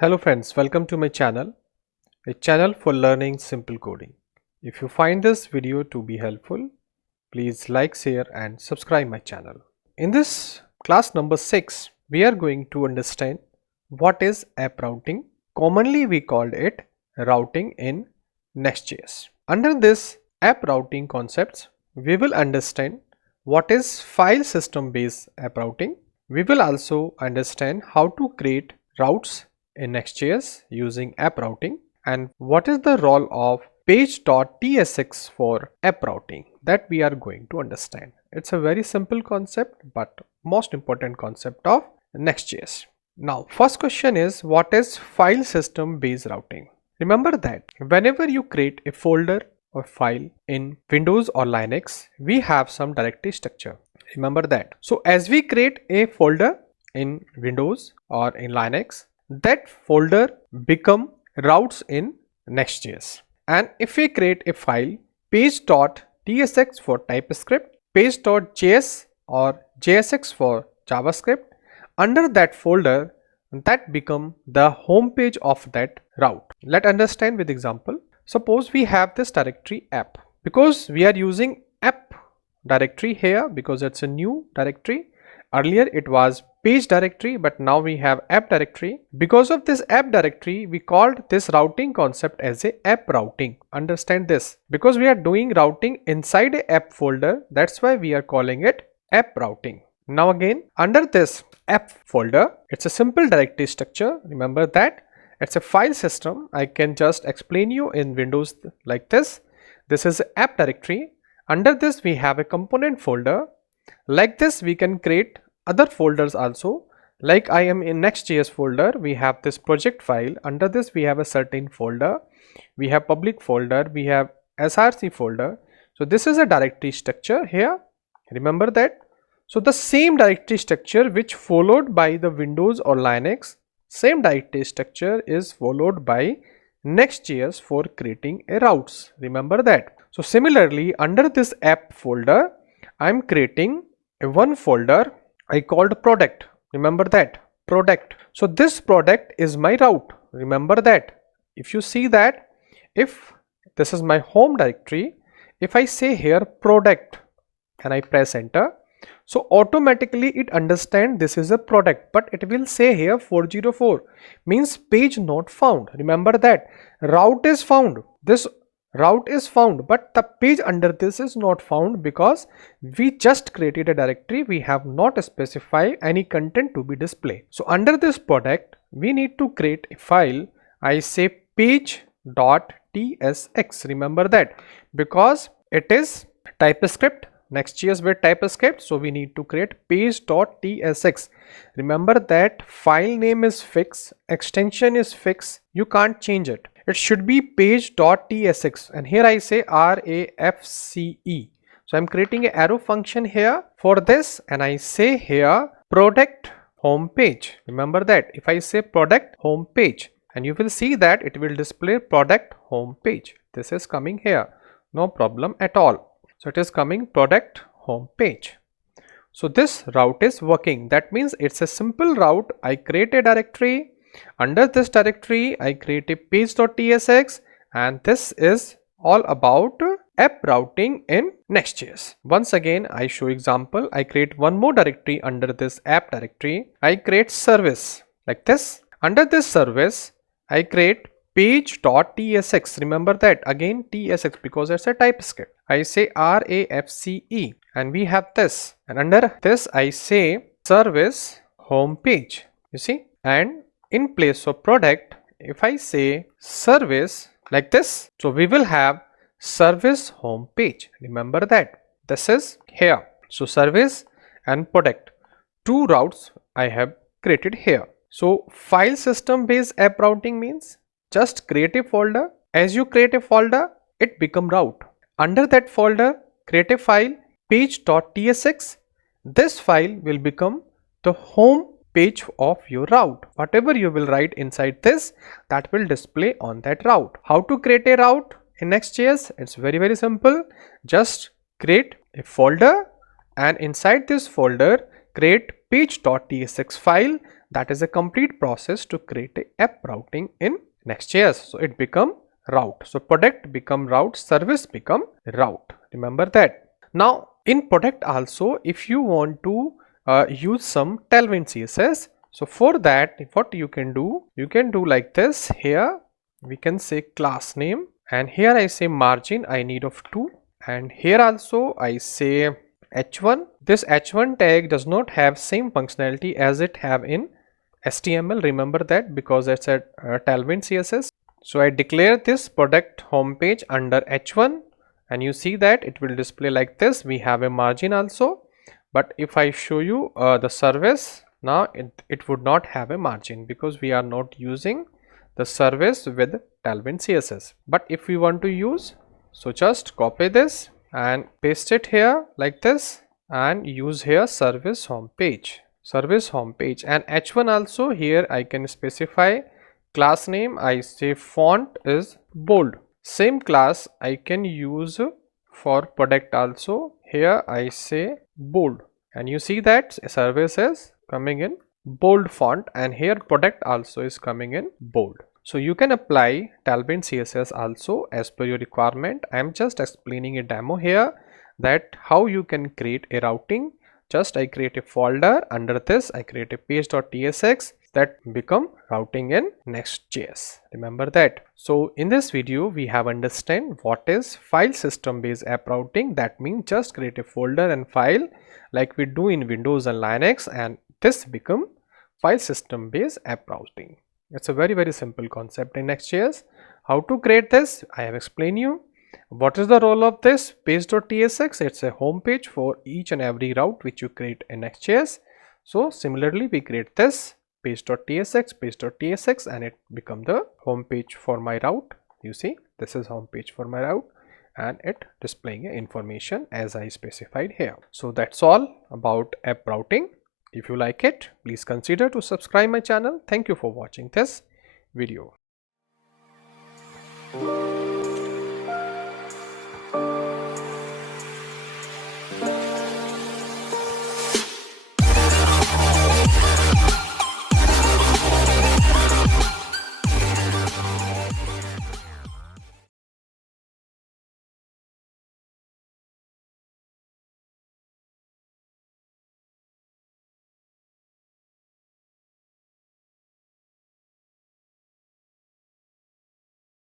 Hello friends, welcome to my channel, a channel for learning simple coding. If you find this video to be helpful, please like, share and subscribe my channel. In this class number 6, we are going to understand what is app routing. Commonly we called it routing in Next.js. Under this app routing concepts, we will understand what is file system based app routing. We will also understand how to create routes in Next.js using app routing and what is the role of page.tsx for app routing that we are going to understand. It's a very simple concept but most important concept of Next.js. Now first question is, what is file system based routing? Remember that whenever you create a folder or file in Windows or Linux, we have some directory structure. Remember that. So as we create a folder in Windows or in Linux, that folder become routes in Next.js. And if we create a file page.tsx for Typescript, page.js or JSX for JavaScript, under that folder that become the home page of that route. Let's understand with example. Suppose we have this directory app. Because we are using app directory here because it's a new directory. Earlier it was page directory, but now we have app directory. Because of this app directory, we called this routing concept as a app routing. Understand this, because we are doing routing inside a app folder, that's why we are calling it app routing. Now again, under this app folder, it's a simple directory structure. Remember that it's a file system. I can just explain you in Windows like this. This is app directory. Under this we have a component folder. Like this we can create other folders also. Like I am in Next.js folder, we have this project file. Under this we have a certain folder. We have public folder, we have src folder. So this is a directory structure here. Remember that. So the same directory structure which followed by the Windows or Linux, same directory structure is followed by Next.js for creating a routes. Remember that. So similarly, under this app folder, I am creating a one folder I called product. Remember that, product. So this product is my route. Remember that. If you see that, if this is my home directory, if I say here product and I press enter, so automatically it understands this is a product, but it will say here 404 means page not found. Remember that route is found. This route is found, but the page under this is not found because we just created a directory. We have not specified any content to be displayed. So under this product, we need to create a file. I say page.tsx. Remember that because it is Typescript, Next.js with Typescript, so we need to create page.tsx. Remember that file name is fixed, extension is fixed, you can't change it. It should be page.tsx, and here I say RAFCE. So I'm creating an arrow function here for this, and I say here product home page. Remember that if I say product home page, and you will see that it will display product home page. This is coming here, no problem at all. So it is coming product home page. So this route is working. That means it's a simple route. I create a directory. Under this directory, I create a page.tsx, and this is all about app routing in Next.js. Once again, I show example. I create one more directory under this app directory. I create service like this. Under this service, I create page.tsx. Remember that again tsx because it's a Typescript. I say RAFCE, and we have this, and under this I say service home page. You see, and in place of product, if I say service like this, so we will have service home page. Remember that this is here. So service and product, two routes I have created here. So file system based app routing means just create a folder. As you create a folder, it become route. Under that folder, create a file page.tsx. This file will become the home page of your route. Whatever you will write inside this, that will display on that route. How to create a route in Next.js? It's very simple. Just create a folder, and inside this folder create page.tsx file. that is a complete process to create a app routing in Next.js. So it become route. So product become route, service become route. Remember that. Now in product also, if you want to use some Tailwind CSS, so for that what you can do like this. Here we can say class name, and here I say margin I need of 2, and here also I say h1. This h1 tag does not have same functionality as it have in HTML. Remember that, because it's a Tailwind CSS. So I declare this product homepage under h1, and you see that it will display like this. We have a margin also, but if I show you the service, now it would not have a margin because we are not using the service with Tailwind CSS. But if we want to use, so just copy this and paste it here like this, and use here service homepage, and h1 also. Here I can specify class name, I say font is bold. Same class I can use for product also. Here I say bold, and you see that service is coming in bold font, and here product also is coming in bold. So you can apply Tailwind CSS also as per your requirement. I am just explaining a demo here that how you can create a routing. Just I create a folder, under this I create a page.tsx that become routing in Next.js. Remember that. So in this video we have understand what is file system based app routing. That means just create a folder and file like we do in Windows and Linux, and this become file system based app routing. It's a very simple concept in Next.js. How to create this I have explained you. What is the role of this page.tsx? It's a home page for each and every route which you create in Next.js. So similarly we create this page.tsx, and it become the home page for my route. You see, this is home page for my route, and it displaying information as I specified here. So that's all about app routing. If you like it, please consider to subscribe my channel. Thank you for watching this video.